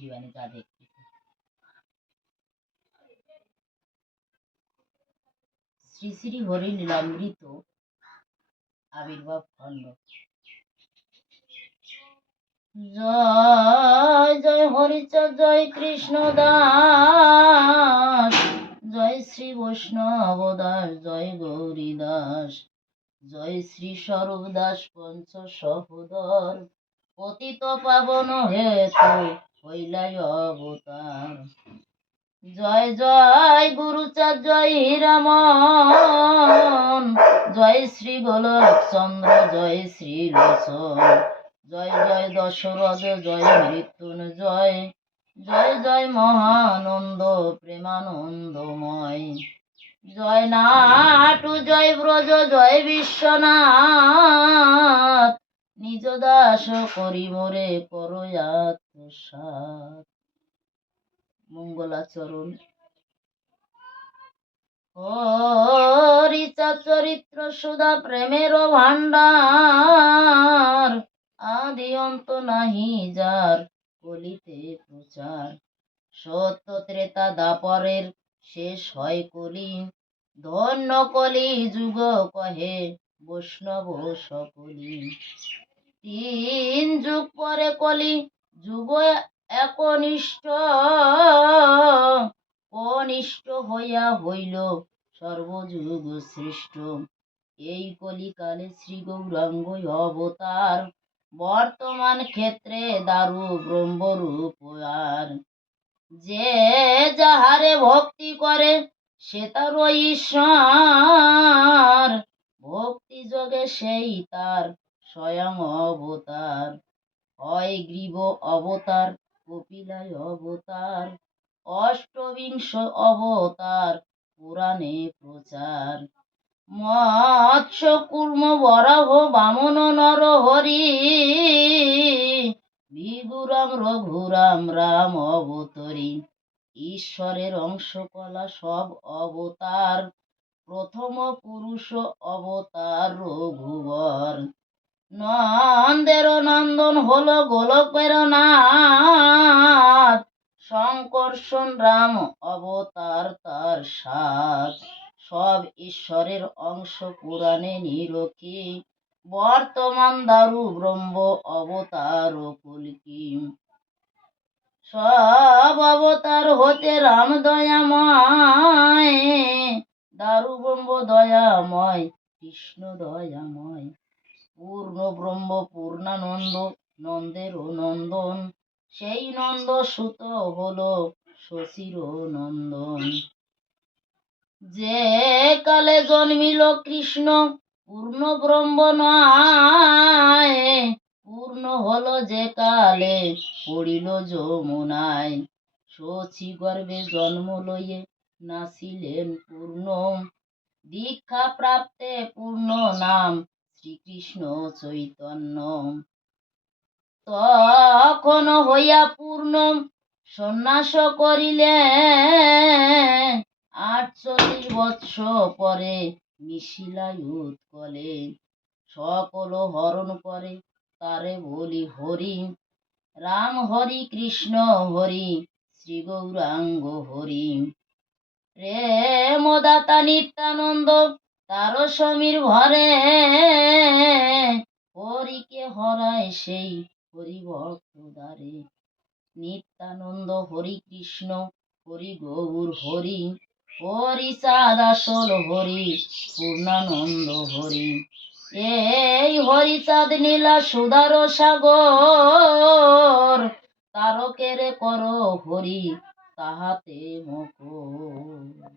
জীবনী তা দেখতে। শ্রী শ্রী হরি লীলামৃত আবির্ভাব খণ্ড। জয় জয় হরিচাঁদ, জয় কৃষ্ণ দাস, জয় শ্রী বৈষ্ণব দাস, জয় গৌরী দাস, জয় শ্রী স্বরূপ দাস পঞ্চ সহোদর, পতিত পাবন হেতু হইলাই অবতার। জয় জয় গুরুচাঁদ, জয় হীরামন, জয় শ্রী গোলক চন্দ্র, জয় শ্রী লোচন, জয় জয় দশরথ, জয় মৃত্যুঞ্জয়, জয় জয় মহানন্দ প্রেমানন্দময়, জয় নাটু, জয় ব্রজ, জয় বিশ্বনাথ, নিজ দাস করি মোরে করো আত্মসাৎ। মঙ্গলাচরণ। হরিচাঁদ চরিত্র সুধা প্রেমের ভান্ডার, আদি অন্ত নাহি যার কলিতে প্রচার, সত্য ত্রেতা দাপরের শেষ হয় কলি, ধন্য কলি যুগ কহে বৈষ্ণব সকলি। 3 যুগ পরে কলি যুগ একনিষ্ঠ, কনিষ্ঠ হইয়া হইল সর্বযুগ শ্রেষ্ঠ। এই কলিকালে শ্রী গৌরাঙ্গ অবতার, বর্তমান ক্ষেত্রে দারু ব্রহ্মরূপ আর। যে যাহারে ভক্তি করে সে তার ঈশ্বর, ভক্তি যোগে সেই তার স্বয়ং অবতার। হয় গ্রীব অবতার, কপিলায় অবতার, অষ্টবিংশ অবতার পুরাণে প্রচার। মৎস্য কুর্ম বরাহ বামন নরহরি, ভিগুরাম রঘুরাম রাম অবতরী। ঈশ্বরের অংশ কলা সব অবতার, প্রথম পুরুষ অবতার রঘুবর। নন্দের নন্দন হলো গোলকের নাথ, শঙ্কর্ষণ রাম অবতার তার 7। সব ঈশ্বরের অংশ পুরাণে নিরখি, বর্তমান দারু ব্রহ্ম অবতার কল্কি। সব অবতার হতে রাম দয়াময়, দারু ব্রহ্ম দয়াময়, কৃষ্ণ দয়াময়। পূর্ণ ব্রহ্ম পূর্ণানন্দ, নন্দের নন্দন, সেই নন্দ সুত হলো শশীর নন্দন। যে কালে জন্মিল কৃষ্ণ পূর্ণ ব্রহ্ম নয়, পূর্ণ হলো যে কালে পড়িল যমুনায়। শচী গর্ভে জন্ম লইয়ে নাছিলেন পূর্ণ, দীক্ষা প্রাপ্তে পূর্ণ নাম শ্রীকৃষ্ণ চৈতন্য। তখন হইয়া পূর্ণ সন্ন্যাস করিলেন, 48 বৎসর পরে মিশিলাই উৎকলে। সকল হরণ করে তারে বলি হরি, রাম হরি কৃষ্ণ হরি শ্রী গৌরাঙ্গ হরি। প্রেমদাতা নিত্যানন্দ তার সমীর ভরে, হরিকে হরায় সেই হরি ভক্ত দ্বারে। নিত্যানন্দ হরি কৃষ্ণ হরি গৌর হরি, হরিচাঁদ আসল হরি পূর্ণানন্দ হরি। এই হরিচাঁদ নীলা সুধার সাগর, তারকেরে কর হরি তাহাতে মকর।